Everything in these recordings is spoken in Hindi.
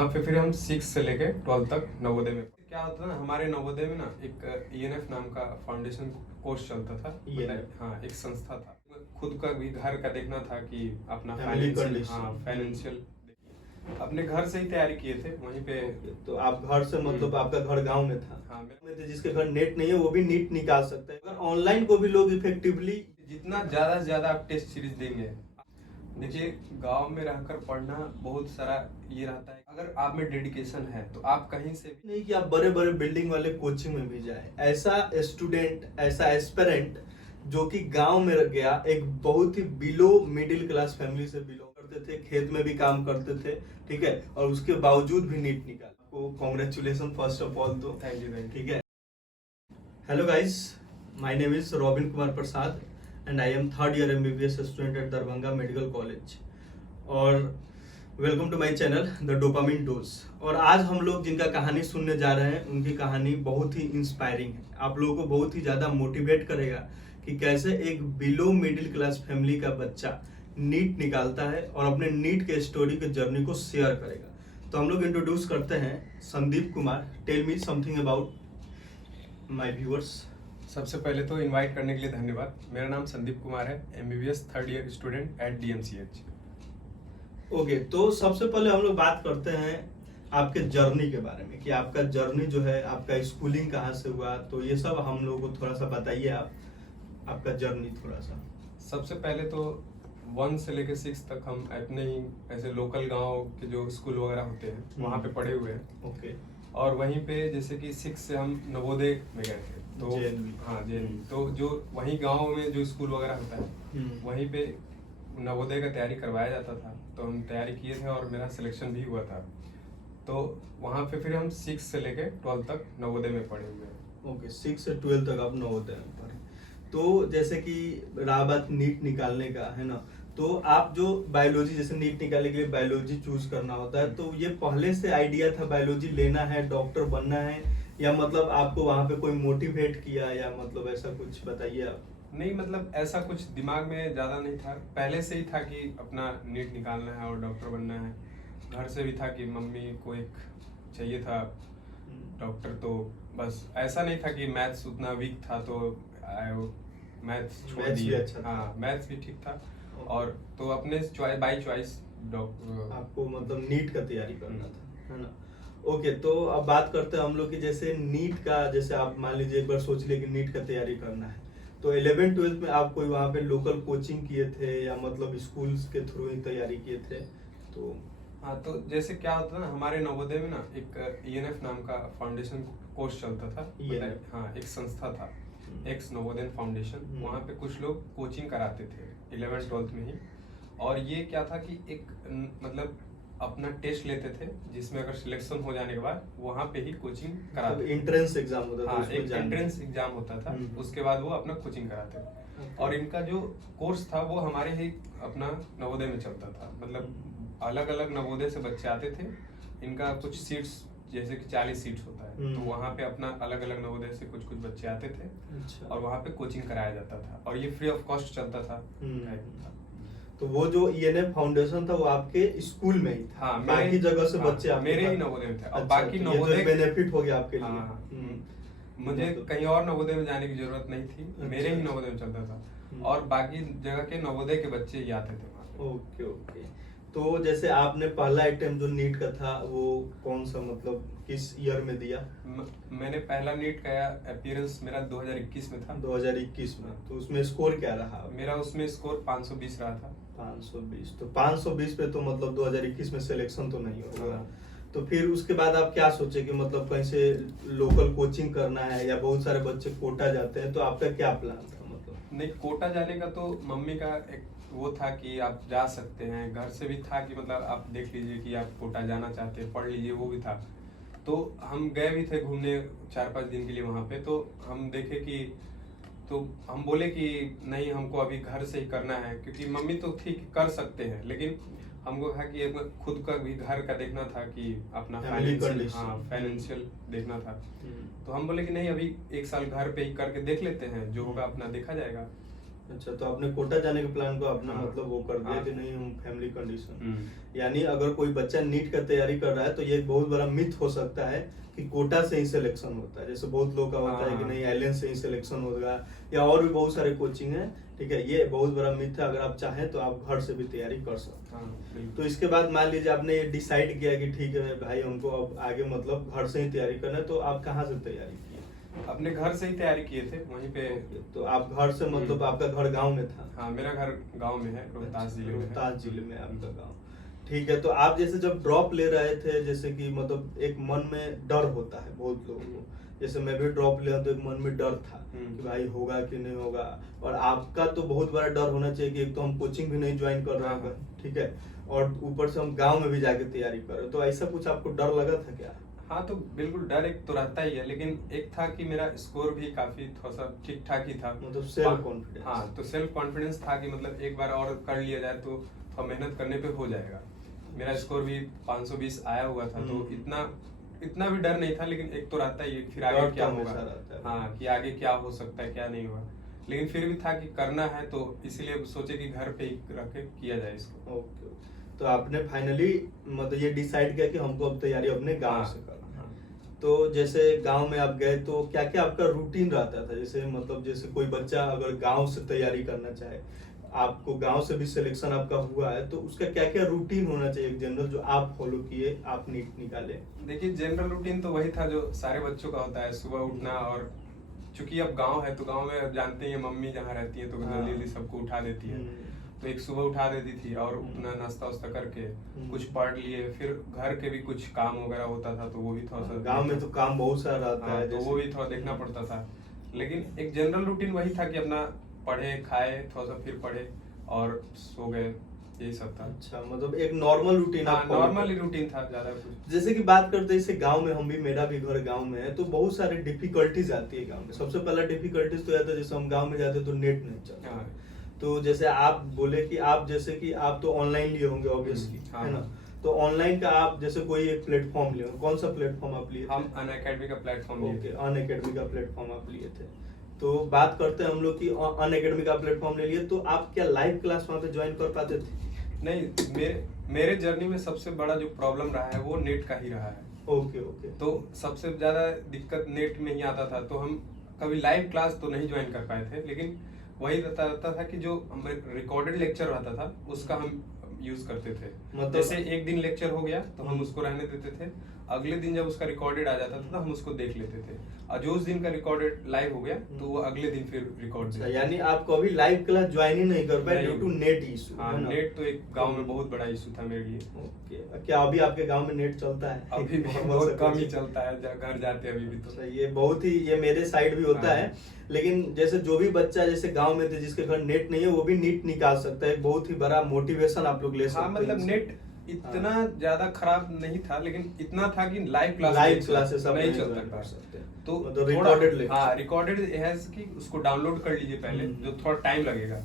यहाँ पे फिर हम 6 से लेके 12 तक नवोदय में क्या होता था ना, हमारे नवोदय में ना एक ईएनएफ नाम का फाउंडेशन कोर्स चलता था। हाँ, एक संस्था था। खुद का भी घर का देखना था कि अपना फाइनेंशियल अपने घर से ही तैयारी किए थे वहीं पे। तो आप घर से मतलब आपका घर गांव में था? हाँ, में थे जिसके घर नेट नहीं है वो भी नीट निकाल सकता है। अगर ऑनलाइन को भी लोग इफेक्टिवली जितना ज्यादा से ज्यादा आप टेस्ट सीरीज देंगे। देखिए, गांव में रहकर पढ़ना बहुत सारा ये रहता है, अगर आप में डेडिकेशन है तो आप कहीं से भी नहीं कि आप बड़े बड़े बिल्डिंग वाले कोचिंग में भी जाए। ऐसा स्टूडेंट, ऐसा एस्पिरेंट जो कि गांव में रह गया, एक बहुत ही बिलो मिडिल क्लास फैमिली से बिलोंग करते थे, खेत में भी काम करते थे, ठीक है, और उसके बावजूद भी नीट निकाला। आपको कॉन्ग्रेचुलेसन फर्स्ट ऑफ ऑल। तो थैंक यू। ठीक है। Hello guys, my name is Robin Kumar Prasad and I am third year MBBS student at Darbhanga medical college. और welcome to my channel the dopamine dose. और आज हम लोग जिनका कहानी सुनने जा रहे हैं उनकी कहानी बहुत ही इंस्पायरिंग है, आप लोगों को बहुत ही ज़्यादा मोटिवेट करेगा कि कैसे एक बिलो मिडिल क्लास फैमिली का बच्चा नीट निकालता है और अपने नीट के स्टोरी के जर्नी को शेयर करेगा। तो हम लोग इंट्रोड्यूस करते हैं Sandeep Kumar. Tell me something about my viewers. सबसे पहले तो इनवाइट करने के लिए धन्यवाद। मेरा नाम संदीप कुमार है, MBBS third year student at DMCH। Okay, तो सबसे पहले हम लोग बात करते हैं आपके जर्नी के बारे में कि आपका जर्नी जो है, आपका स्कूलिंग कहाँ से हुआ, तो ये सब हम लोगों को थोड़ा सा बताइए। आप आपका जर्नी थोड़ा सा। सबसे पहले तो 1 से लेके 6 तक हम अपने ही ऐसे लोकल गांव के जो स्कूल वगैरह होते हैं वहाँ पे पढ़े हुए हैं। ओके। और वहीं पे जैसे कि 6 से हम नवोदय में गए थे, तो JNV। हाँ, JNV। तो जो वहीं गांव में जो स्कूल वगैरह होता है वहीं पे नवोदय का तैयारी करवाया जाता था, तो हम तैयारी किए थे और मेरा सिलेक्शन भी हुआ था। तो वहाँ पे फिर हम 6 से लेके 12 तक नवोदय में पढ़े हुए हैं। ओके, 6 से 12 तक आप नवोदय में पढ़े। तो जैसे कि रहा बात नीट निकालने का, है ना, तो आप जो बायोलॉजी, जैसे नीट निकालने के लिए बायोलॉजी चूज करना होता है, तो ये पहले से आइडिया था बायोलॉजी लेना है, डॉक्टर बनना है, या मतलब आपको वहाँ पे कोई मोटिवेट किया, या मतलब ऐसा कुछ बताइए आप। नहीं, मतलब ऐसा कुछ दिमाग में ज़्यादा नहीं था, पहले से ही था कि अपना नीट निकालना है और डॉक्टर बनना है। घर से भी था कि मम्मी को एक चाहिए था डॉक्टर, तो बस ऐसा नहीं था कि मैथ्स उतना वीक था तो मैथ्स छोड़ दिए। अच्छा था। हाँ, मैथ्स भी ठीक था। और तो अपने चॉइस बाई चॉइस डॉक्टर आपको मतलब नीट का तैयारी करना था, है ना। ओके, तो अब बात करते हैं हम लोग कि जैसे नीट का, जैसे आप मान लीजिए एक बार सोच लिए कि नीट का तैयारी करना है, तो 11th-12th में आप कोई वहाँ पे लोकल कोचिंग किए थे या मतलब स्कूल्स के थ्रू ही तैयारी किए थे? तो हाँ, तो जैसे क्या होता था ना, हमारे नवोदय में ना एक ENF नाम का फाउंडेशन कोर्स चलता था। हाँ, एक संस्था था, एक्स नवोदय फाउंडेशन। वहाँ पे कुछ लोग कोचिंग कराते थे 11th-12th में ही। और ये क्या था कि एक मतलब अपना टेस्ट लेते थे जिसमें अगर सिलेक्शन हो जाने के बाद वहाँ पे ही कोचिंग कराते थे। एंट्रेंस एग्जाम होता था। हाँ, एक एंट्रेंस एग्जाम होता था, उसके बाद वो अपना कोचिंग कराते थे। और इनका जो कोर्स था वो हमारे ही अपना नवोदय में चलता था। मतलब अलग अलग नवोदय से बच्चे आते थे। इनका कुछ सीट्स जैसे कि 40 सीट्स होता है, तो वहाँ पे अपना अलग अलग नवोदय से कुछ कुछ बच्चे आते थे। अच्छा। और वहाँ पे कोचिंग कराया जाता था और ये फ्री ऑफ कॉस्ट चलता था। तो वो जो ENF फाउंडेशन था वो आपके स्कूल में ही था? हाँ, बाकी जगह से बच्चे आपके मेरे ही पास? नवोदय में थे। और अच्छा, बाकी तो नवोदय ये बेनिफिट हो गया आपके लिए। हाँ, मुझे कहीं और नवोदय में जाने की जरूरत नहीं थी, मेरे ही नवोदय में चलता था। और बाकी जगह के नवोदय के बच्चे ही आते थे वहाँ। Okay okay. तो जैसे आपने पहला अटेम्प्ट जो नीट का था वो कौन सा, मतलब किस ईयर में दिया? मैंने पहला नीट का अपीयरेंस मेरा 2021 में था। 2021 में। तो उसमें स्कोर क्या रहा? मेरा उसमें स्कोर 520 रहा था। 520। तो 520 पे तो मतलब 2021 में सिलेक्शन तो नहीं होगा। हाँ। तो फिर उसके बाद आप क्या सोचे कि मतलब कहीं से लोकल कोचिंग करना है, या बहुत सारे बच्चे कोटा जाते हैं, तो आपका क्या प्लान था? मतलब नहीं, कोटा जाने का तो मम्मी का एक वो था कि आप जा सकते हैं, घर से भी था कि मतलब आप देख लीजिए कि आप कोटा जाना चाहते हैं, पढ़ लीजिए, वो भी था। तो हम गए भी थे घूमने 4-5 दिन के लिए वहाँ पे। तो हम देखे कि, तो हम बोले कि नहीं, हमको अभी घर से ही करना है, क्योंकि मम्मी तो ठीक कर सकते हैं, लेकिन हमको था कि एक खुद का भी घर का देखना था कि अपना फाइनेंशियल देखना था। तो हम बोले कि नहीं, अभी 1 साल घर पे ही करके देख लेते हैं, जो होगा अपना देखा जाएगा। अच्छा, तो आपने कोटा जाने के प्लान को आपने हाँ। मतलब वो कर दिया हाँ। कि नहीं हम फैमिली कंडीशन, हम्म। यानी अगर कोई बच्चा नीट का तैयारी कर रहा है तो ये एक बहुत बड़ा मिथ हो सकता है कि कोटा से ही सिलेक्शन होता है, जैसे बहुत लोग का होता है कि हाँ। नहीं एलियन से ही सिलेक्शन होगा, या और भी बहुत सारे कोचिंग है। ठीक है, ये बहुत बड़ा मिथ है। अगर आप चाहें तो आप घर से भी तैयारी कर सकते हैं। हाँ, बिल्कुल। तो इसके बाद मान लीजिए आपने ये डिसाइड किया कि ठीक है भाई हमको अब आगे मतलब घर से ही तैयारी करना है, तो आप कहाँ से तैयारी किए? अपने घर से ही तैयारी किए थे वहीं पे। ओके, तो आप घर से मतलब आपका घर गांव में था? हाँ, मेरा घर गांव में है, रोहतास जिले में है। रोहतास जिले में आपका गांव। ठीक है, तो आप जैसे जब ड्रॉप ले रहे थे, जैसे कि मतलब एक मन में डर होता है बहुत लोगों को, जैसे मैं भी ड्रॉप लिया तो एक मन में डर था कि भाई होगा कि नहीं होगा। और आपका तो बहुत बड़ा डर होना चाहिए कि एक तो हम कोचिंग भी नहीं ज्वाइन कर रहे हैं, ठीक है, और ऊपर से हम गांव में भी जाके तैयारी कर रहे हैं, तो ऐसा कुछ आपको डर लगा था क्या? हाँ, तो बिल्कुल डर एक तो रहता ही है, लेकिन एक था कि मेरा स्कोर भी काफी थोड़ा सा ठीक ठाक ही था। मतलब सेल्फ कॉन्फिडेंस। हाँ, तो सेल्फ कॉन्फिडेंस था कि मतलब एक बार और कर लिया जाए तो थोड़ा मेहनत करने पे हो जाएगा। मेरा स्कोर भी 520 आया हुआ था, तो इतना भी डर नहीं था, लेकिन एक तो रहता ही है फिर आगे डर क्या तो होगा। हमेशा रहता है। हाँ, कि आगे क्या हो सकता है क्या नहीं होगा, लेकिन फिर भी था कि करना है, तो इसीलिए सोचे कि घर पे ही रख के किया जाए इसको। ओके, तो आपने फाइनली मतलब ये डिसाइड किया कि हमको अब तैयारी अपने गांव हाँ, से करना है। हाँ। तो जैसे गांव में आप गए तो क्या क्या आपका रूटीन रहता था? जैसे मतलब जैसे कोई बच्चा अगर गांव से तैयारी करना चाहे, आपको गांव से भी सिलेक्शन आपका हुआ है, तो उसका क्या क्या रूटीन होना चाहिए जनरल जो आप फॉलो किए, आप नीट निकाले? देखिए, जनरल रूटीन तो वही था जो सारे बच्चों का होता है, सुबह उठना। और चूंकि अब गांव है तो गांव में अब जानते हैं मम्मी जहाँ रहती है तो हाँ। जल्दी जल्दी सबको उठा देती है। तो एक सुबह उठा देती थी और अपना नाश्ता वास्ता करके कुछ पढ़ लिए, फिर घर के भी कुछ काम वगैरह होता था तो वो भी थोड़ा सा गांव में तो काम बहुत सारा रहता हाँ, है, तो जैसे वो भी थोड़ा देखना पड़ता था। लेकिन एक जनरल रूटीन वही था कि अपना पढ़े खाए थोड़ा सा फिर पढ़े और सो गए, यही सब था। अच्छा, मतलब एक नॉर्मल रूटीन हाँ, आप follow नॉर्मल करते ही हैं। रूटीन था, ज्यादा कुछ। जैसे कि बात करते हैं जैसे गांव में, हम भी, मेरा भी घर गांव में है, तो बहुत सारी डिफिकल्टीज आती है गांव में। सबसे पहला डिफिकल्टीज तो आता है जैसे हम गांव में जाते तो नेट नहीं चलता। हाँ। तो जैसे आप बोले कि आप जैसे कि आप तो ऑनलाइन लिए होंगे ऑब्वियसली, हाँ। है ना? तो ऑनलाइन का आप जैसे कोई एक प्लेटफॉर्म लिए, कौन सा प्लेटफॉर्म आप लिए थे? हम अनअकैडमी का प्लेटफॉर्म लिए ओके, थे। अनअकैडमी का प्लेटफॉर्म आप लिए थे। तो बात करते हैं हम लोग की अनअकैडमी का प्लेटफॉर्म ले लिए, तो आप क्या लाइव क्लास वहाँ पे ज्वाइन कर पाते थे? नहीं, मेरे जर्नी में सबसे बड़ा जो प्रॉब्लम रहा है वो नेट का ही रहा है। Okay okay. तो सबसे ज्यादा दिक्कत नेट में ही आता था, तो हम कभी लाइव क्लास तो नहीं ज्वाइन कर पाए थे, लेकिन वही रहता था कि जो रिकॉर्डेड लेक्चर रहता था उसका हम यूज करते थे। मतलब जैसे एक दिन लेक्चर हो गया तो हम उसको रहने देते थे, अगले दिन जब उसका रिकॉर्डेड आ जाता था तो हम उसको देख लेते थे, और जो उस दिन का रिकॉर्डेड लाइव हो गया तो वो अगले दिन फिर रिकॉर्ड। अच्छा, यानी आप कभी लाइव क्लास ज्वाइन ही नहीं कर पाए ड्यू टू नेट इशू? हाँ, नेट तो एक गांव में बहुत बड़ा इशू था मेरे लिए। ओके, क्या अभी आपके गांव में नेट चलता है? अभी भी बहुत कम ही चलता है, घर जाते अभी भी तो। अच्छा, ये बहुत ही, ये मेरे साइड भी होता हाँ। है, लेकिन जैसे जो भी बच्चा जैसे गांव में थे जिसके घर नेट नहीं है वो भी नीट निकाल सकता है, बहुत ही बड़ा मोटिवेशन आप लोग ले सकते हाँ, हैं मतलब इनसे। नेट इतना ज्यादा खराब नहीं था, लेकिन इतना था कि लाइव क्लासेस आप नहीं नहीं चल join कर सकता। सकते। तो मतलब थोड़ा recorded lecture। हाँ, रिकॉर्डेड है कि उसको डाउनलोड कर लीजिए पहले, जो थोड़ा टाइम लगेगा,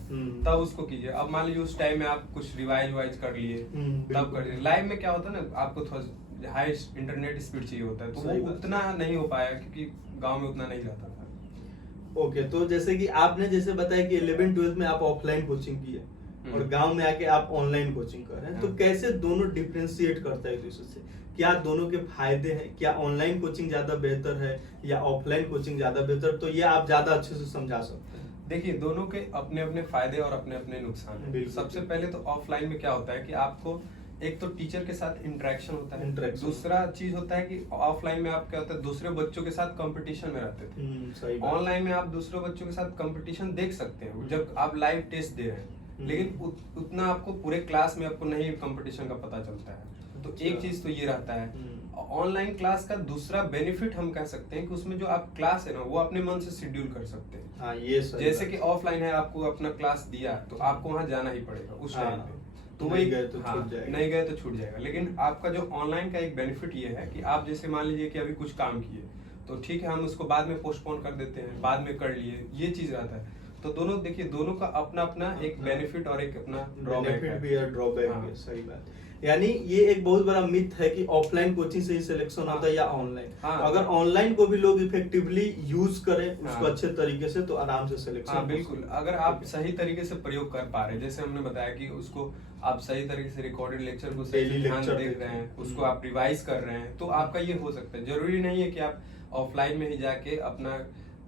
तब उसको कीजिए। अब मान लीजिए उस टाइम में आप कुछ रिवाइज कर लिए, तब कर लीजिए। लाइव में क्या होता है ना, आपको थोड़ा हाई इंटरनेट स्पीड चाहिए होता है, तो सही वो बात। उतना नहीं हो पाया क्योंकि गांव में उतना नहीं रहता था। ओके, तो जैसे कि आपने जैसे बताया कि 11th-12th में आप ऑफलाइन कोचिंग की है और गांव में आके आप ऑनलाइन कोचिंग कर रहे हैं, तो हाँ। कैसे दोनों डिफरेंशिएट करता है एक दूसरे से? क्या दोनों के फायदे हैं? क्या ऑनलाइन कोचिंग ज्यादा बेहतर है या ऑफलाइन कोचिंग ज्यादा बेहतर? तो ये आप ज्यादा अच्छे से समझा सकते हैं। देखिए, दोनों के अपने अपने फायदे और अपने अपने नुकसान हैं। बिल्कुल। सबसे पहले तो ऑफलाइन में क्या होता है कि आपको एक तो टीचर के साथ इंटरेक्शन होता है, Interaction। दूसरा चीज होता है कि ऑफलाइन में आप क्या होता है दूसरे बच्चों के साथ कंपटीशन में रहते थे। सही बात। ऑनलाइन में आप दूसरे बच्चों के साथ कंपटीशन देख सकते हैं जब आप लाइव टेस्ट दे रहे हैं, लेकिन उतना आपको पूरे क्लास में आपको नहीं कंपटीशन का पता चलता है। तो एक चीज तो ये रहता है। ऑनलाइन क्लास का दूसरा बेनिफिट हम कह सकते हैं कि उसमें जो आप क्लास है ना वो अपने मन से शेड्यूल कर सकते हैं। हाँ, ये सही जैसे बात कि ऑफलाइन है, आपको अपना क्लास दिया तो आपको वहां जाना ही पड़ेगा उस टाइम हाँ, पे, तो नहीं वही गए तो हाँ, छूट जाएगा। नहीं गए तो छूट जाएगा। लेकिन आपका जो ऑनलाइन का एक बेनिफिट ये है कि आप जैसे मान लीजिए कि अभी कुछ काम किए तो ठीक है, हम उसको बाद में पोस्टपोन कर देते हैं, बाद में कर लिए, ये चीज रहता है। तो दोनों देखिए, दोनों का अपना अपना एक बेनिफिट और एक अपना ड्रॉबैक बेनिफिट है। भी है, ड्रॉबैक हाँ। भी है, सही बात। यानी ये एक बहुत बड़ा मिथ है कि ऑफलाइन कोचिंग से ही सिलेक्शन होता है या ऑनलाइन। हाँ। अगर ऑनलाइन को भी लोग इफेक्टिवली यूज करें उसको हाँ। अच्छे तरीके से तो आराम से सिलेक्शन। हाँ बिल्कुल, अगर आप सही तरीके से प्रयोग कर पा रहे हैं, जैसे हमने बताया कि उसको आप सही तरीके से रिकॉर्डेड लेक्चर को सही Daily ध्यान lecture देख रहे हैं, देखें। उसको आप रिवाइज कर रहे हैं, तो आपका ये हो सकता है। जरूरी नहीं है कि आप ऑफलाइन में ही जाके अपना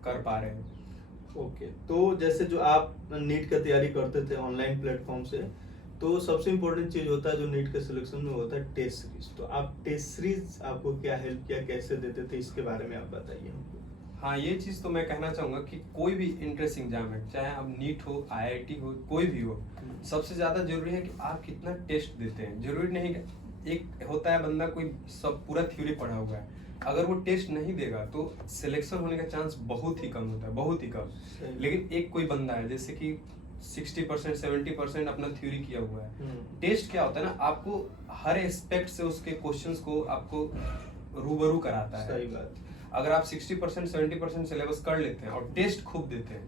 कर पा रहे हैं। ओके, तो जैसे जो आप नीट का तैयारी करते थे ऑनलाइन प्लेटफॉर्म से, तो सबसे इम्पोर्टेंट चीज होता है जो नीट के सिलेक्शन में होता है टेस्ट सीरीज। तो आप टेस्ट सीरीज आपको क्या हेल्प किया, कैसे देते थे, इसके बारे में आप बताइए हमको। हाँ, ये चीज तो मैं कहना चाहूंगा कि कोई भी इंट्रेंस एग्जाम है, चाहे अब नीट हो, आईआईटी हो, कोई भी हो, सबसे ज्यादा जरूरी है कि आप कितना टेस्ट देते हैं। जरूरी नहीं कि एक होता है बंदा कोई सब पूरा थ्योरी पढ़ा हुआ है, अगर वो टेस्ट नहीं देगा तो सिलेक्शन होने का चांस बहुत ही कम होता है, बहुत ही कम। लेकिन एक कोई बंदा है जैसे कि 60% 70% अपना थ्योरी किया हुआ है, टेस्ट क्या होता है ना, आपको हर एस्पेक्ट से उसके क्वेश्चंस को आपको रूबरू कराता है। सही बात। अगर आप 60% 70% सिलेबस कर लेते हैं और टेस्ट खूब देते हैं,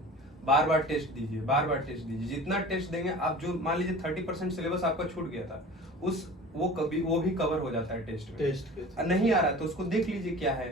बार बार टेस्ट दीजिए, बार बार टेस्ट दीजिए, जितना टेस्ट देंगे आप, जो मान लीजिए 30% सिलेबस आपका छूट गया था, वो भी कवर हो जाता है टेस्ट में। नहीं आ रहा है तो उसको देख लीजिए क्या है।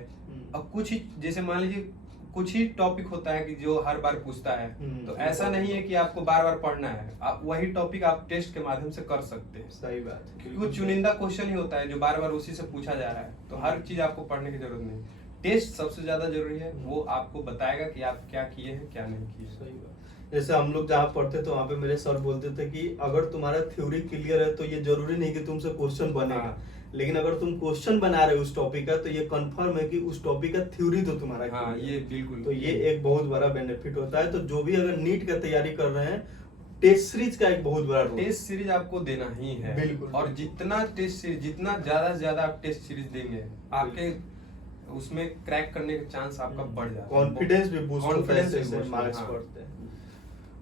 अब कुछ ही, जैसे मान लीजिए कुछ ही टॉपिक होता है कि जो हर बार पूछता है, तो ऐसा नहीं है कि आपको बार बार पढ़ना है, आप वही टॉपिक आप टेस्ट के माध्यम से कर सकते हैं। सही बात, क्योंकि वो चुनिंदा क्वेश्चन ही होता है जो बार बार उसी से पूछा जा रहा है, तो हर चीज आपको पढ़ने की जरूरत नहीं। टेस्ट सबसे ज्यादा जरूरी है, वो आपको बताएगा कि आप क्या किए हैं क्या नहीं किए। सही बात। जैसे हम लोग जहाँ पढ़ते थे वहाँ पे मेरे सर बोलते थे कि अगर तुम्हारा थ्योरी क्लियर है तो ये जरूरी नहीं कि तुमसे क्वेश्चन बनेगा। हाँ। लेकिन अगर तुम क्वेश्चन बना रहे हो उस टॉपिक का तो ये कंफर्म है कि उस टॉपिक का थ्योरी तो तुम्हारा हाँ, clear है। ये बिल्कुल। तो ये एक बहुत बड़ा बेनिफिट होता है। तो जो भी अगर नीट का तैयारी कर रहे हैं, टेस्ट सीरीज का एक बहुत बड़ा रोल। टेस्ट सीरीज आपको देना ही है, बिल्कुल। और जितना टेस्ट सीरीज, जितना ज्यादा से ज्यादा आप टेस्ट सीरीज देंगे, आपके उसमें क्रैक करने का चांस आपका बढ़ जाता है, कॉन्फिडेंस भी बूस्ट होता है, Confidence भी boost मार्क्स होता है, हाँ। बढ़ते हैं।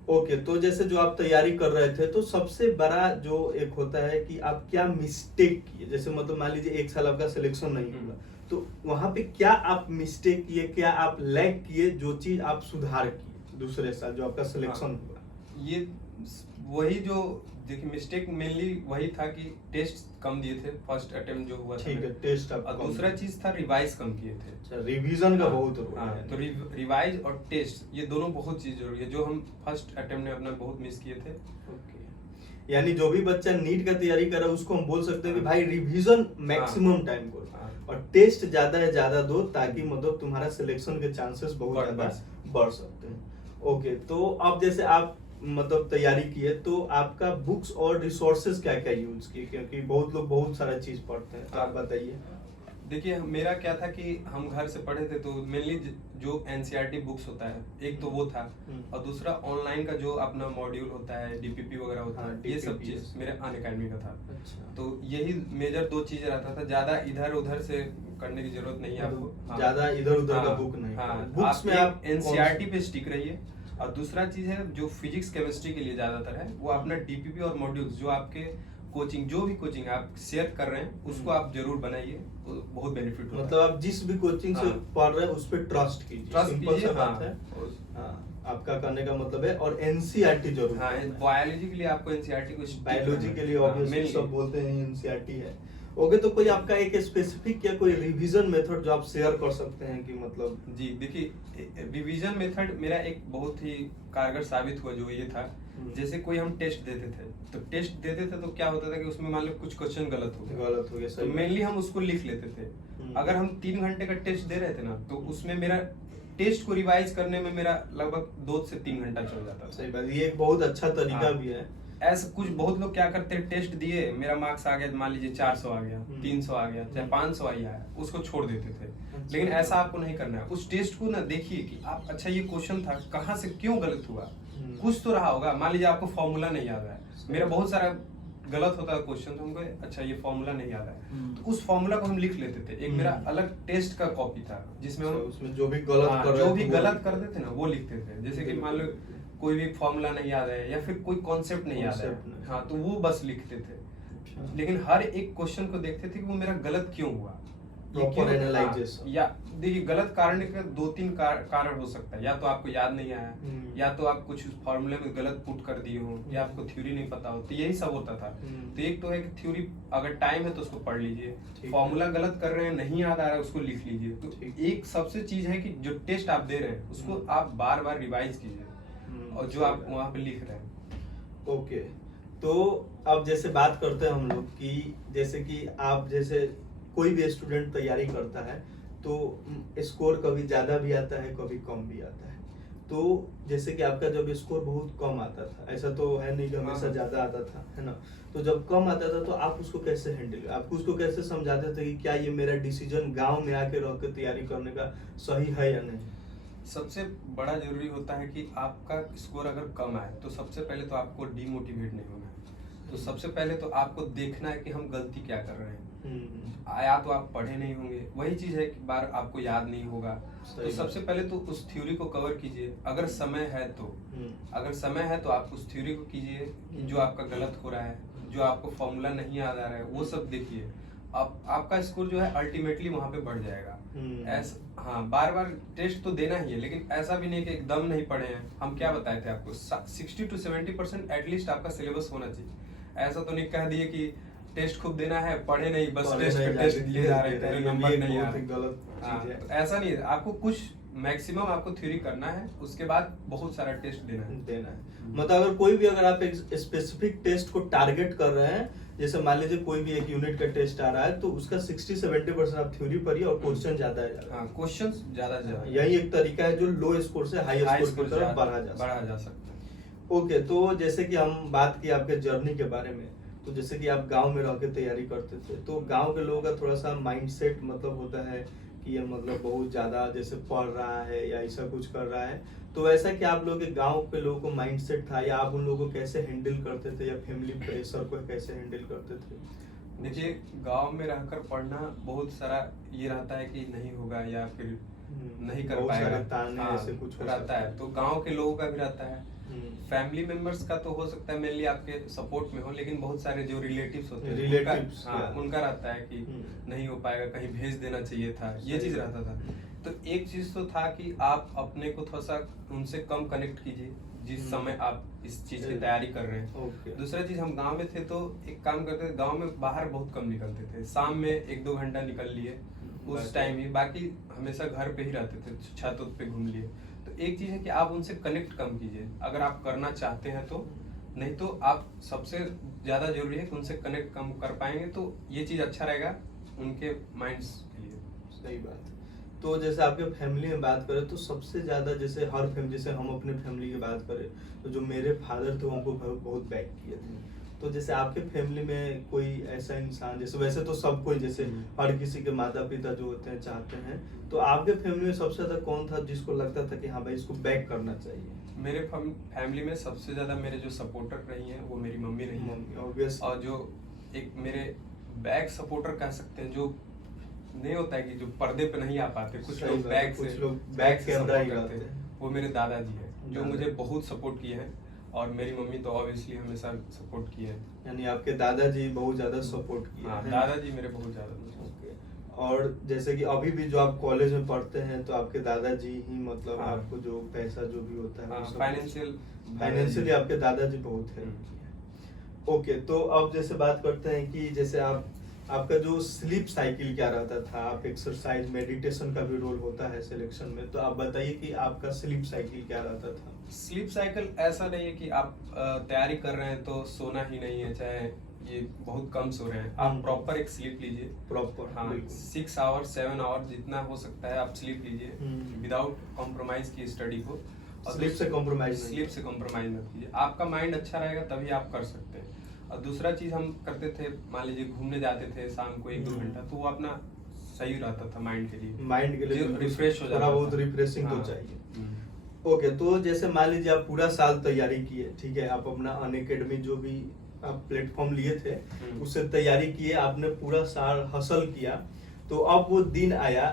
ओके, तो जैसे जो आप तैयारी कर रहे थे तो सबसे बड़ा जो एक होता है कि आप क्या मिस्टेक किए, जैसे मतलब मान लीजिए एक साल आपका सिलेक्शन नहीं हुआ, तो वहां पे क्या आप मिस्टेक किए, क्या आप लैग किए, जो चीज आप सुधार किए दूसरे साल जो आपका सिलेक्शन हुआ। ये वही जो देखिए मिस्टेक मेनली वही था कि टेस्ट कम दिए थे फर्स्ट अटेम्प्ट जो हुआ था। ठीक है, टेस्ट आप और कम दूसरा दिए। चीज था रिवाइज कम किए थे। अच्छा, रिवीजन का हाँ, बहुत रोल हाँ, है। तो रिवाइज और टेस्ट ये दोनों बहुत चीज जरूरी है, जो हम फर्स्ट अटेम्प्ट में अपना बहुत मिस किए थे। ओके, यानी जो भी बच्चा नीट का तैयारी कर रहा है उसको हम बोल सकते हैं कि भाई रिवीजन मैक्सिमम टाइम करो और टेस्ट ज्यादा है ज्यादा दो, ताकि मतलब तुम्हारा सिलेक्शन के चांसेस बहुत ज्यादा बढ़ सकते हैं। ओके, तो अब जैसे आप मतलब तैयारी किए तो आपका बुक्स और रिसोर्सेज क्या क्या यूज किए, क्योंकि बहुत लोग बहुत सारा चीज पढ़ते हैं, तो आप बताइए। देखिए मेरा क्या था कि हम घर से पढ़े थे, तो मेनली जो एनसीईआरटी बुक्स होता है, एक तो वो था, और दूसरा ऑनलाइन का जो अपना मॉड्यूल होता है, डीपीपी वगैरह होता हाँ, है, ये सब DPP चीज मेरे अनअकैडमी का था। अच्छा, तो यही मेजर दो चीज रहता था, ज्यादा इधर उधर से करने की जरूरत नहीं है आपको। हाँ। ज्यादा इधर उधर का हाँ, बुक नहीं। हाँ, बुक्स में आप एनसीईआरटी पे स्टिक रहिए। और दूसरा चीज है जो फिजिक्स केमिस्ट्री के लिए ज्यादातर है, वो अपना डीपीपी और मॉड्यूल्स जो आपके कोचिंग, जो भी कोचिंग आप शेयर कर रहे हैं उसको आप जरूर बनाइए, बहुत बेनिफिट होता है। मतलब आप जिस भी कोचिंग से हाँ। पढ़ रहे हैं उस पर ट्रस्ट कीजिए, ट्रस्ट सिंपल कीजिए। सा बात है। हाँ, आपका करने का मतलब है। और एनसीईआरटी जरूर। हाँ, बायोलॉजी के लिए आपको एनसीईआरटी को stick बायोलॉजी करना के है। लिए हाँ, ऑब्वियसली mainly। सब बोलते हैं एनसीईआरटी है। ओके, तो कोई आपका एक स्पेसिफिक या कोई रिवीजन मेथड जो आप शेयर कर सकते हैं कि मतलब। जी देखिए, रिवीजन मेथड मेरा एक बहुत ही कारगर साबित हुआ, जो ये था, जैसे कोई हम टेस्ट देते थे, तो टेस्ट देते थे तो क्या होता था कि उसमें मान लो कुछ क्वेश्चन गलत हो गया, गया, तो मेनली हम उसको लिख लेते थे। अगर हम 3 घंटे का टेस्ट दे रहे थे ना, तो उसमें मेरा टेस्ट को रिवाइज करने में मेरा लगभग 2 से 3 घंटा चल जाता था। सही बात, ये एक बहुत अच्छा तरीका हाँ। भी है। ऐसा कुछ बहुत लोग क्या करते हैं, टेस्ट दिए, मेरा मार्क्स आ गया, मान लीजिए 400 आ गया, 300 आ गया, चाहे 500 ही आया, उसको छोड़ देते थे। लेकिन ऐसा आपको नहीं करना है, उस टेस्ट को ना देखिए कि आप, अच्छा ये क्वेश्चन था, कहाँ से क्यों गलत हुआ, कुछ तो रहा होगा। मान लीजिए आपको फॉर्मूला नहीं याद है, मेरा बहुत सारा गलत होता है क्वेश्चन, तो हमको अच्छा ये फॉर्मूला नहीं याद है, तो उस फॉर्मूला को हम लिख लेते थे। एक मेरा अलग टेस्ट का कॉपी था जिसमें हम उसमें जो भी गलत हाँ, कर जो रहे भी थे गलत कर देते ना वो लिखते थे। जैसे कि मान लो कोई भी फॉर्मूला नहीं याद है या फिर कोई कॉन्सेप्ट नहीं याद है, हाँ, तो वो बस लिखते थे। लेकिन हर एक क्वेश्चन को देखते थे कि वो मेरा गलत क्यों हुआ, ये Proper क्यों, analysis। हाँ, या देखिए गलत कारण का दो तीन कारण हो सकता है। या तो आपको याद नहीं आया, या तो आप कुछ फॉर्मूले में गलत पुट कर दिए हो, या आपको थ्योरी नहीं पता हो, तो यही सब होता था। तो एक तो है कि थ्योरी अगर टाइम है तो उसको पढ़ लीजिए, फॉर्मूला गलत कर रहे हैं, नहीं याद आ रहा है, उसको लिख लीजिए। तो एक सबसे चीज है कि जो टेस्ट आप दे रहे हैं उसको आप बार बार रिवाइज कीजिए, और जो आप वहाँ पे लिख रहे हैं। ओके, तो अब जैसे बात करते हैं हम लोग कि जैसे कि आप जैसे कोई भी स्टूडेंट तैयारी करता है तो स्कोर कभी ज़्यादा भी आता है, कभी कम भी आता है। तो जैसे कि आपका जब स्कोर बहुत कम आता था, ऐसा तो है नहीं कि हमेशा ज़्यादा आता था, है ना? तो जब कम आता था तो आप उसको कैसे हैंडल, आप उसको कैसे समझाते थे कि क्या ये मेरा डिसीजन गांव में आके रह के तैयारी करने का सही है या नहीं? सबसे बड़ा जरूरी होता है कि आपका स्कोर अगर कम आए तो सबसे पहले तो आपको डिमोटिवेट नहीं होना है। तो सबसे पहले तो आपको देखना है कि हम गलती क्या कर रहे हैं। या तो आप पढ़े नहीं होंगे, वही चीज है कि बार आपको याद नहीं होगा। तो सबसे पहले तो उस थ्योरी को कवर कीजिए, अगर समय है तो। अगर समय है तो आप उस थ्योरी को कीजिए कि जो आपका गलत हो रहा है, जो आपको फॉर्मूला नहीं याद आ रहा है, वो सब देखिए। आपका स्कोर जो है अल्टीमेटली वहां पे बढ़ जाएगा। ऐसा, हाँ, बार बार टेस्ट तो देना ही है, लेकिन ऐसा भी नहीं कि एकदम नहीं पढ़े हैं। हम क्या बताए थे आपको, 60 to 70% एटलीस्ट आपका सिलेबस होना चाहिए। ऐसा तो नहीं कह दिए कि टेस्ट खूब देना है, पढ़े नहीं, बस टेस्ट पे टेस्ट दिए जा रहे हैं, नंबर नहीं आ रहे। गलत चीज है। तो ऐसा नहीं है, आपको कुछ मैक्सिमम आपको थ्योरी करना है, उसके बाद बहुत सारा टेस्ट देना है। मतलब अगर कोई भी, अगर आप एक स्पेसिफिक टेस्ट को टारगेट कर रहे हैं, जैसे मान लीजिए कोई भी एक यूनिट का टेस्ट आ रहा है, तो उसका 60-70% आप थ्योरी पढ़िए और क्वेश्चन ज्यादा है। हाँ, क्वेश्चन ज्यादा से ज्यादा। यही एक तरीका है जो लो स्कोर से हाई स्कोर की तरफ बढ़ा जा सकता है। ओके, तो जैसे कि हम बात की आपके जर्नी के बारे में, तो जैसे कि आप गांव में रह के तैयारी करते थे, तो गांव के लोगों का थोड़ा सा माइंडसेट मतलब होता है कि ये मतलब बहुत ज्यादा जैसे पढ़ रहा है या ऐसा कुछ कर रहा है। तो ऐसा कि आप लोग के गांव के लोगों को माइंडसेट था, या आप उन लोगों को कैसे हैंडल करते थे, या फैमिली प्रेशर को कैसे हैंडल करते थे? देखिए, गांव में रहकर पढ़ना बहुत सारा ये रहता है कि नहीं होगा या फिर नहीं कर पाएगा, हाँ, ऐसे कुछ रहता है। तो गांव के लोगों का भी रहता है, फैमिली मेंबर्स का तो हो सकता है मेनली आपके सपोर्ट में हो, लेकिन बहुत सारे जो रिलेटिव्स होते हैं उनका रहता है कि नहीं हो पाएगा, कहीं भेज देना चाहिए था, ये चीज रहता था। तो एक चीज तो था कि आप अपने को थोड़ा सा उनसे कम कनेक्ट कीजिए जिस समय आप इस चीज की तैयारी कर रहे हैं। दूसरा चीज, हम गांव में थे तो एक काम करते थे, गांव में बाहर बहुत कम निकलते थे, शाम में 1-2 घंटा निकल लिए उस टाइम ही, बाकी हमेशा घर पे ही रहते थे, छत पे घूम लिए। तो एक चीज है कि आप उनसे कनेक्ट कम कीजिए अगर आप करना चाहते हैं तो, नहीं तो आप सबसे ज्यादा जरूरी है कि उनसे कनेक्ट कम कर पाएंगे तो ये चीज अच्छा रहेगा उनके माइंड्स के लिए। सही बात। तो जैसे आपके फैमिली में बात करें तो सबसे ज्यादा, जैसे हर फैमिली, जैसे हम अपने फैमिली की बात करें तो जो मेरे फादर थे उनको बहुत बैक किए थे। तो जैसे आपके फैमिली में कोई ऐसा इंसान, जैसे वैसे तो सब कोई, जैसे हर किसी के माता पिता जो होते हैं चाहते हैं, तो आपके फैमिली में सबसे ज्यादा कौन था जिसको लगता था कि हाँ भाई इसको बैक करना चाहिए? मेरे फैमिली में सबसे ज्यादा मेरे जो सपोर्टर रही हैं वो मेरी मम्मी रही है, और जो एक मेरे बैक सपोर्टर कह सकते हैं, जो नहीं होता है कि जो पर्दे पे नहीं आ पाते, कुछ लोग बैक से सपोर्ट करते हैं, वो मेरे दादाजी है जो मुझे बहुत सपोर्ट किए हैं, और मेरी मम्मी तो ऑब्वियसली हमेशा सपोर्ट की है। यानी आपके दादाजी बहुत ज्यादा सपोर्ट किए हैं? दादाजी मेरे बहुत ज्यादा। और जैसे कि अभी भी जो आप कॉलेज में पढ़ते हैं तो आपके दादाजी ही मतलब आपको जो पैसा जो भी होता है, फाइनेंशियली आपके दादाजी बहुत है। ओके, तो अब जैसे बात करते हैं कि जैसे आपका जो स्लीप साइकिल क्या रहता था, आप एक्सरसाइज मेडिटेशन का भी रोल होता है सिलेक्शन में, तो आप बताइए कि आपका स्लीप साइकिल क्या रहता था? स्लीप साइकिल ऐसा नहीं है कि आप तैयारी कर रहे हैं तो सोना ही नहीं है, चाहे ये बहुत कम सो रहे हैं, आप प्रॉपर एक स्लीप लीजिए, प्रॉपर, हाँ, 6 आवर 7 आवर जितना हो सकता है आप स्लीप लीजिए, विदाउट कॉम्प्रोमाइज की स्टडी को। स्लीप से कॉम्प्रोमाइज मत कीजिए, आपका माइंड अच्छा रहेगा तभी आप कर सकते हैं। और दूसरा चीज हम करते थे, मान लीजिए घूमने जाते थे शाम को 1-2 घंटा, तो वो अपना सही रहता था माइंड के लिए रिफ्रेश हो जाता, बहुत रिफ्रेशिंग तो चाहिए। ओके, तो जैसे मान लीजिए आप पूरा साल तैयारी किए, ठीक है, आप अपना अनअकैडमी जो भी आप प्लेटफॉर्म लिए थे उससे तैयारी किए, आपने पूरा साल हसल किया, तो अब वो दिन आया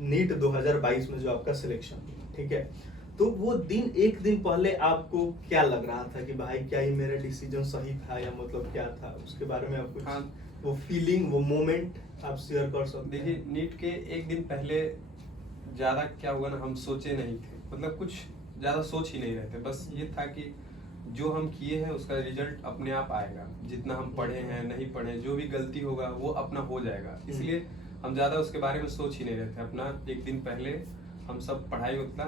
नीट 2022 में जो आपका सिलेक्शन, ठीक है, तो वो दिन, एक दिन पहले आपको क्या लग रहा था कि भाई क्या ये मेरा डिसीजन सही था, या मतलब क्या था उसके बारे में आप कुछ? हाँ, वो फीलिंग, वो मोमेंट आप शेयर कर सकते हैं? देखिए नीट के एक दिन पहले ज्यादा क्या हुआ ना, हम सोचे नहीं थे, मतलब कुछ ज्यादा सोच ही नहीं रहे थे। बस ये था कि जो हम किए हैं उसका रिजल्ट अपने आप आएगा, जितना हम पढ़े हैं नहीं पढ़े, जो भी गलती होगा वो अपना हो जाएगा। इसलिए हम ज्यादा उसके बारे में सोच ही नहीं रहे थे। अपना एक दिन पहले हम सब पढ़ाई उतना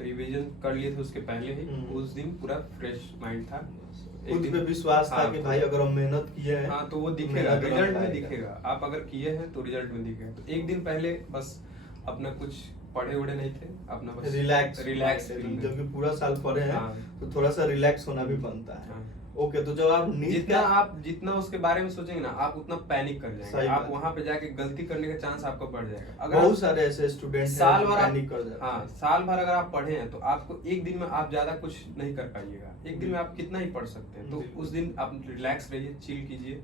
रिवीजन कर लिए थे, उसके पहले ही उस दिन पूरा फ्रेश माइंड था। खुद पे विश्वास था हाँ, कि भाई अगर हम मेहनत किए हैं हाँ तो वो दिखेगा, मेहनत रिजल्ट रंग में आएगा। दिखेगा। आप अगर किए हैं तो रिजल्ट में दिखेगा। तो एक दिन पहले बस अपना कुछ पढ़े उड़े नहीं थे, अपना बस रिलैक्स जब भी पूरा साल पढ़े हैं हाँ। तो थोड़ा सा रिलैक्स होना भी बनता है। हाँ। ओके, तो जब आप नीट जितना उसके बारे में सोचेंगे ना, आप उतना पैनिक कर सही जाएंगे। आप बात। वहां पे जाके गलती करने का चांस आपका बढ़ जाएगा। अगर बहुत सारे ऐसे स्टूडेंट साल भर पैनिक कर जाते हाँ हैं। साल भर अगर आप पढ़े हैं तो आपको एक दिन में आप ज्यादा कुछ नहीं कर पाइएगा। एक दिन में आप कितना ही पढ़ सकते हैं। तो बिल्कुल। उस दिन आप रिलैक्स रहिए, चिल कीजिए।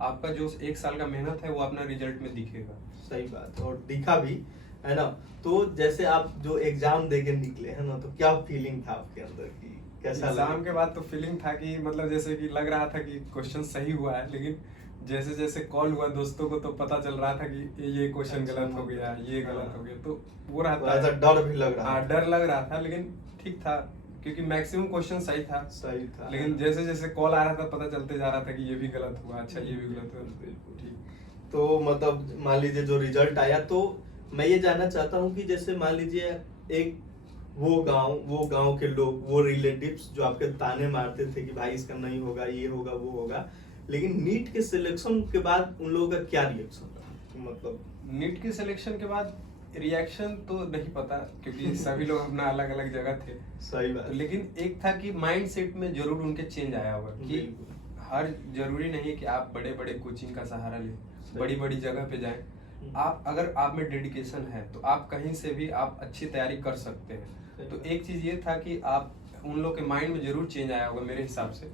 आपका जो एक साल का मेहनत है वो अपना रिजल्ट में दिखेगा। सही बात, और दिखा भी है ना। तो जैसे आप जो एग्जाम दे के निकले है ना, तो क्या फीलिंग था आपके अंदर की, कैसा एग्जाम लगा? के बाद तो फीलिंग था कि मतलब जैसे कि लग रहा था कि क्वेश्चन सही हुआ है, लेकिन जैसे जैसे कॉल हुआ दोस्तों को तो पता चल रहा था कि ये क्वेश्चन अच्छा, गलत हो गया, ये गलत हो गया। तो वो थोड़ा रहता सा है, डर भी लग रहा हाँ था। डर लग रहा था, लेकिन ठीक था क्योंकि मैक्सिमम क्वेश्चन सही था। सही था, लेकिन जैसे जैसे कॉल आ रहा था पता चलते जा रहा था कि ये भी गलत हुआ, अच्छा ये भी गलत हुआ। बिल्कुल। ठीक। तो मतलब मान लीजिए जो रिजल्ट आया, तो मैं ये जानना चाहता हूँ कि जैसे मान लीजिए एक वो गांव के लोग, वो रिलेटिव्स जो आपके ताने मारते थे कि भाई इसका नहीं होगा, ये होगा, वो होगा, लेकिन नीट के सिलेक्शन के बाद उन लोगों का क्या रिएक्शन रहा? मतलब नीट के सिलेक्शन के बाद रिएक्शन तो नहीं पता क्योंकि सभी लोग अपना अलग अलग जगह थे। सही बात। लेकिन एक था कि माइंड सेट में जरूर उनके चेंज आया होगा कि बिल्कुल। हर जरूरी नहीं है कि आप बड़े बड़े कोचिंग का सहारा लें, बड़ी बड़ी जगह पे जाएं। आप अगर आप में डेडिकेशन है तो आप कहीं से भी आप अच्छी तैयारी कर सकते हैं। तो एक चीज ये था कि आप उन लोग के माइंड में जरूर चेंज आया होगा मेरे हिसाब से।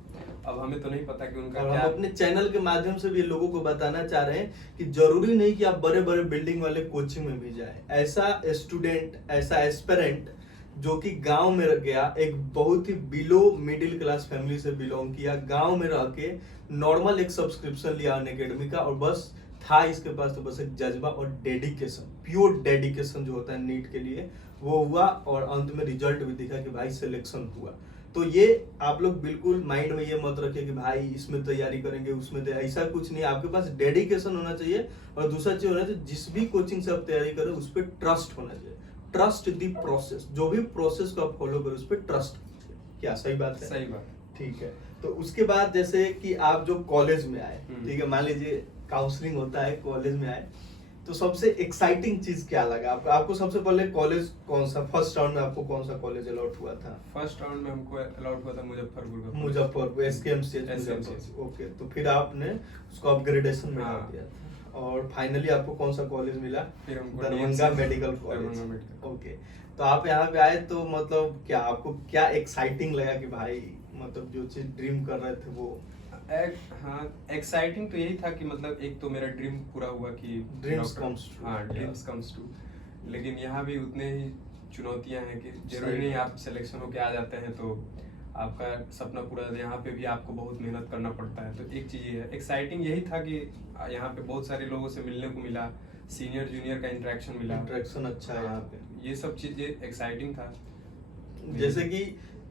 अब हमें तो नहीं पता कि उनका और क्या। हम अपने चैनल के माध्यम से भी लोगों को बताना चाह रहे हैं कि जरूरी नहीं कि आप बड़े बड़े बिल्डिंग वाले कोचिंग में भी जाएं। ऐसा स्टूडेंट, ऐसा एस्पिरेंट जो कि गांव में रह गया, एक बहुत ही बिलो मिडिल क्लास फैमिली से बिलोंग किया, गांव में रह के नॉर्मल एक सब्सक्रिप्शन लिया अनअकैडमी का, और बस था इसके पास तो बस एक जज्बा और डेडिकेशन, प्योर डेडिकेशन जो होता है नीट के लिए, वो हुआ और अंत में रिजल्ट भी दिखा कि भाई सिलेक्शन हुआ। तो ये आप लोग बिल्कुल माइंड में ये मत रखिए कि भाई इसमें तैयारी करेंगे उसमें ऐसा कुछ नहीं। आपके पास डेडिकेशन होना चाहिए, और दूसरा चीज होना चाहिए जिस भी कोचिंग से आप तैयारी करें उस पर ट्रस्ट होना चाहिए। ट्रस्ट दी प्रोसेस, जो भी प्रोसेस को आप फॉलो करें उस पर ट्रस्ट। क्या सही बात है? सही बात। ठीक है। तो उसके बाद जैसे कि आप जो कॉलेज में आए, हम्म। ठीक है, मान लीजिए काउंसलिंग होता है, कॉलेज में आए, तो सबसे एक्साइटिंग चीज क्या लगा आपको? आपको सबसे पहले कॉलेज कौन सा, फर्स्ट राउंड में आपको कौन सा कॉलेज अलॉट हुआ था? फर्स्ट राउंड में हमको अलॉट हुआ था मुजफ्फरपुर का। Muzaffarpur, SKMCH SKMCH। Muzaffarpur. Okay, तो फिर आपने उसको अपग्रेडेशन में डाल हाँ। दिया था, और फाइनली आपको कौन सा कॉलेज मिला? फिर हमको Darbhanga DMC medical Darbhanga college. Medical. Okay, तो आप यहाँ पे आए तो मतलब क्या आपको क्या एक्साइटिंग लगा कि भाई मतलब जो चीज ड्रीम कर रहे थे वो? हाँ एक्साइटिंग तो यही था कि मतलब एक तो मेरा ड्रीम पूरा हुआ कि Dreams डॉक्टर- comes true। हाँ ड्रीम्स कम्स ट्रू। लेकिन यहाँ भी उतने ही चुनौतियां हैं कि जरूरी नहीं आप सिलेक्शन होके आ जाते हैं तो आपका सपना पूरा। यहाँ पे भी आपको बहुत मेहनत करना पड़ता है। तो एक चीज ये है, एक्साइटिंग यही था कि यहाँ पे बहुत सारे लोगों से मिलने को मिला, सीनियर जूनियर का इंटरेक्शन मिला, इंटरेक्शन अच्छा है यहाँ पे। ये सब चीजें एक्साइटिंग था। जैसे कि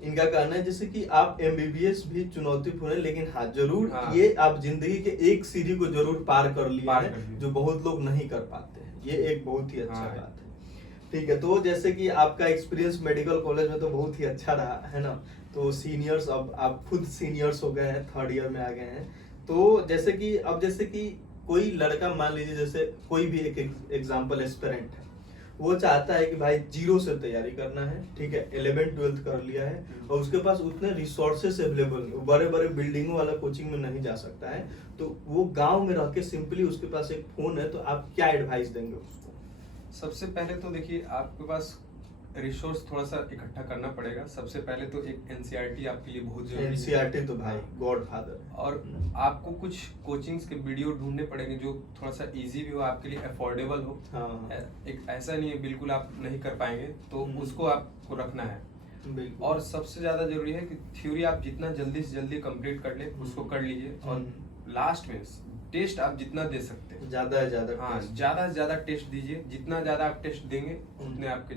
इनका कहना है जैसे कि आप एमबीबीएस भी चुनौतीपूर्ण है, लेकिन हाँ जरूर हाँ। ये आप जिंदगी के एक सीढ़ी को जरूर पार कर लिया पार है, कर लिया। जो बहुत लोग नहीं कर पाते हैं। ये एक बहुत ही अच्छा हाँ। बात है। ठीक है, तो जैसे कि आपका एक्सपीरियंस मेडिकल कॉलेज में तो बहुत ही अच्छा रहा है ना। तो सीनियर्स, अब आप खुद सीनियर्स हो गए हैं, थर्ड ईयर में आ गए हैं। तो जैसे कि अब जैसे कि कोई लड़का मान लीजिए, जैसे कोई भी एक एग्जाम्पल एस्पिरेंट है, वो चाहता है कि भाई जीरो से तैयारी करना है, ठीक है, 11th 12th कर लिया है और उसके पास उतने रिसोर्सेस अवेलेबल नहीं, वो बड़े बड़े बिल्डिंगों वाला कोचिंग में नहीं जा सकता है, तो वो गांव में रह के सिंपली उसके पास एक फोन है, तो आप क्या एडवाइस देंगे उसको? सबसे पहले तो देखिए आपके पास रिसोर्स थोड़ा सा इकट्ठा करना पड़ेगा। सबसे पहले तो एक एनसीईआरटी आपके लिए बहुत जरूरी है। एनसीईआरटी तो भाई गॉड फादर है। और आपको कुछ कोचिंग्स के वीडियो ढूंढने पड़ेंगे जो थोड़ा सा इजी भी हो, आपके लिए अफोर्डेबल हो। हाँ। एक ऐसा नहीं है बिल्कुल आप नहीं कर पाएंगे, तो उसको आपको रखना है। बिल्कुल। और सबसे ज्यादा जरूरी है कि थ्योरी आप जितना जल्दी से जल्दी कंप्लीट कर ले उसको कर लीजिए, और लास्ट में टेस्ट आप जितना दे सकते हैं, ज्यादा से ज्यादा हाँ टेस्ट। ज्यादा से ज्यादा टेस्ट दीजिए। जितना ज्यादा आप टेस्ट देंगे उतने आपके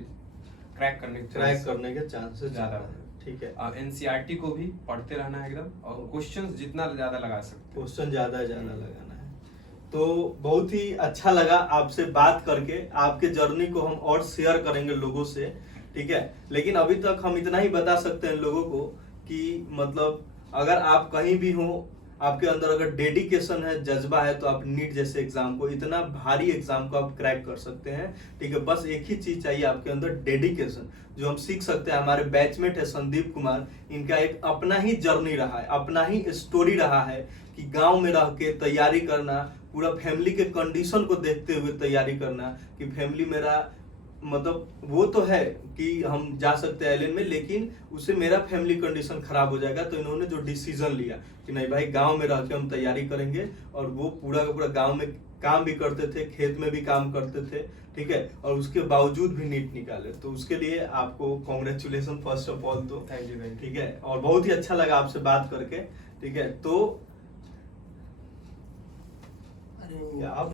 क्रैक करने के क्रैक chances करने के चांसेस ज्यादा ज्यादा है। है। ठीक है, और एनसीईआरटी को भी पढ़ते रहना है एकदम, और क्वेश्चंस जितना ज्यादा लगा सकते हैं। क्वेश्चन ज्यादा से ज्यादा लगाना है। तो बहुत ही अच्छा लगा आपसे बात करके, आपके जर्नी को हम और शेयर करेंगे लोगों से, ठीक है। लेकिन अभी तक हम इतना ही बता सकते हैं लोगों को कि मतलब अगर आप कहीं भी हो, आपके अंदर अगर डेडिकेशन है, जज्बा है, तो आप नीट जैसे एग्जाम को, इतना भारी एग्जाम को आप क्रैक कर सकते हैं, ठीक है। बस एक ही चीज चाहिए आपके अंदर, डेडिकेशन, जो हम सीख सकते हैं। हमारे बैचमेट है संदीप कुमार, इनका एक अपना ही जर्नी रहा है, अपना ही स्टोरी रहा है कि गांव में रह के तैयारी करना, पूरा फैमिली के कंडीशन को देखते हुए तैयारी करना, कि फैमिली मेरा मतलब वो तो है कि हम जा सकते हैं आइलैंड में, लेकिन उससे मेरा फैमिली कंडीशन खराब हो जाएगा। तो इन्होंने जो डिसीजन लिया कि नहीं भाई, गांव में रह के हम तैयारी करेंगे, और वो पूरा का पूरा गांव में काम भी करते थे, खेत में भी काम करते थे, ठीक है, और उसके बावजूद भी नीट निकाले। तो उसके लिए आपको कॉन्ग्रेचुलेशन फर्स्ट ऑफ ऑल। तो थैंक यू, थैंक यू। ठीक है, और बहुत ही अच्छा लगा आपसे बात करके, ठीक है। तो अरे आप